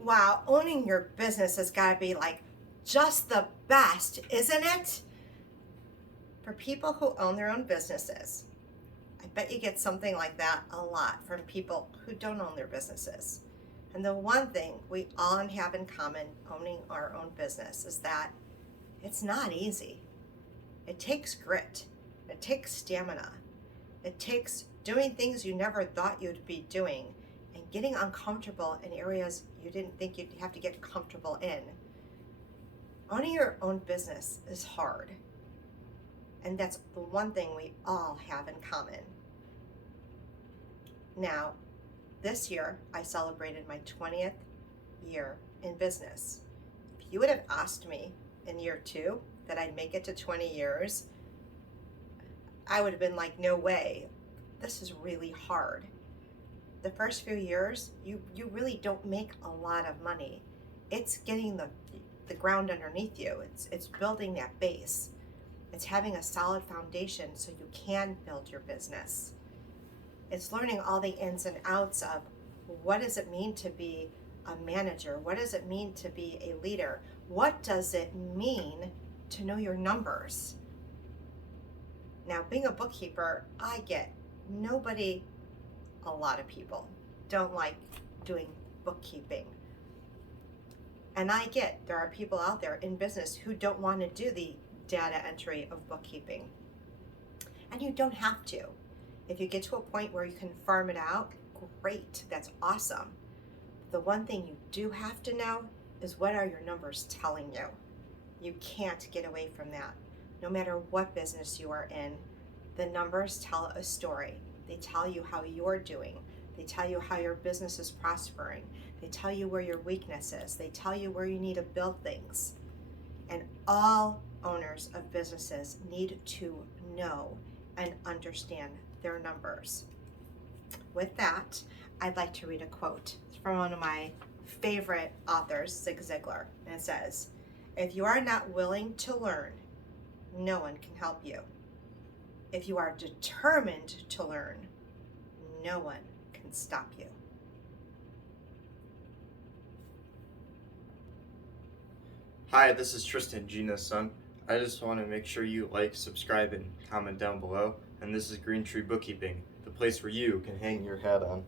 Wow, owning your business has got to be like just the best, isn't it? For people who own their own businesses, I bet you get something like that a lot from people who don't own their businesses. And the one thing we all have in common owning our own business is that it's not easy. It takes grit, it takes stamina, it takes doing things you never thought you'd be doing and getting uncomfortable in areas you didn't think you'd have to get comfortable in. Owning your own business is hard, and that's the one thing we all have in common. Now, this year I celebrated my 20th year in business. If you would have asked me in year 2 that I'd make it to 20 years, I would have been like, no way. This is really hard. The first few years, you really don't make a lot of money. It's getting the ground underneath you. It's building that base. It's having a solid foundation so you can build your business. It's learning all the ins and outs of what does it mean to be a manager? What does it mean to be a leader? What does it mean to know your numbers? Now, being a bookkeeper, I get a lot of people don't like doing bookkeeping. And I get there are people out there in business who don't want to do the data entry of bookkeeping. And you don't have to. If you get to a point where you can farm it out, great, that's awesome. The one thing you do have to know is what are your numbers telling you? You can't get away from that. No matter what business you are in, the numbers tell a story. They tell you how you're doing. They tell you how your business is prospering. They tell you where your weakness is. They tell you where you need to build things. And all owners of businesses need to know and understand their numbers. With that, I'd like to read a quote from one of my favorite authors, Zig Ziglar. And it says, "If you are not willing to learn, no one can help you. If you are determined to learn, no one can stop you." Hi, this is Tristan, Gina's son. I just want to make sure you like, subscribe, and comment down below. And this is Green Tree Bookkeeping, the place where you can hang your hat on.